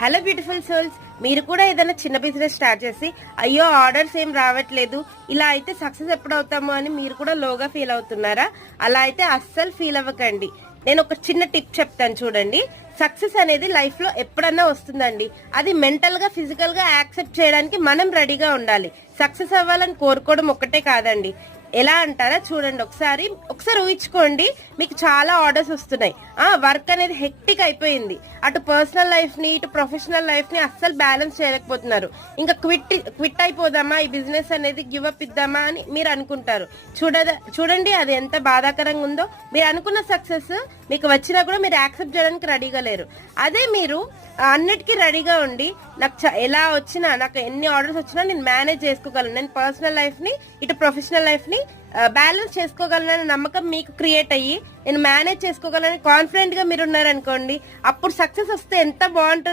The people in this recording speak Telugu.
హలో బ్యూటిఫుల్ సోల్స్, మీరు కూడా ఏదైనా చిన్న బిజినెస్ స్టార్ట్ చేసి అయ్యో ఆర్డర్స్ ఏం రావట్లేదు, ఇలా అయితే సక్సెస్ ఎప్పుడు అవుతామో అని మీరు కూడా లోగా ఫీల్ అవుతున్నారా? అలా అయితే అస్సలు ఫీల్ అవ్వకండి. నేను ఒక చిన్న టిప్ చెప్తాను చూడండి. సక్సెస్ అనేది లైఫ్ లో ఎప్పుడన్నా వస్తుందండి. అది మెంటల్ గా ఫిజికల్ గా యాక్సెప్ట్ చేయడానికి మనం రెడీగా ఉండాలి. సక్సెస్ అవ్వాలని కోరుకోవడం ఒక్కటే కాదండి. ఎలా అంటారా? చూడండి, ఒకసారి ఊహించుకోండి, మీకు చాలా ఆర్డర్స్ వస్తున్నాయి. వర్క్ అనేది హెక్టిక్ అయిపోయింది. అటు పర్సనల్ లైఫ్ ని ఇటు ప్రొఫెషనల్ లైఫ్ ని అస్సలు బ్యాలెన్స్ చేయలేకపోతున్నారు. ఇంకా క్విట్ అయిపోదామా, ఈ బిజినెస్ అనేది గివ్ అప్ ఇద్దామా అని మీరు అనుకుంటారు. చూడండి అది ఎంత బాధాకరంగా ఉందో. మీరు అనుకున్న సక్సెస్ మీకు వచ్చినా కూడా మీరు యాక్సెప్ట్ చేయడానికి రెడీగా లేరు. అదే మీరు అన్నిటికీ రెడీగా ఉండి, నాకు ఎలా వచ్చినా, నాకు ఎన్ని ఆర్డర్స్ వచ్చినా నేను మేనేజ్ చేసుకోగలను, నేను పర్సనల్ లైఫ్ ని ఇటు ప్రొఫెషనల్ లైఫ్ ని బ్యాలెన్స్ చేసుకోగలనని నమ్మకం మీకు క్రియేట్ అయ్యి నేను మేనేజ్ చేసుకోగలని కాన్ఫిడెంట్ గా మీరు ఉన్నారనుకోండి, అప్పుడు సక్సెస్ వస్తే ఎంత బాగుంటుంది.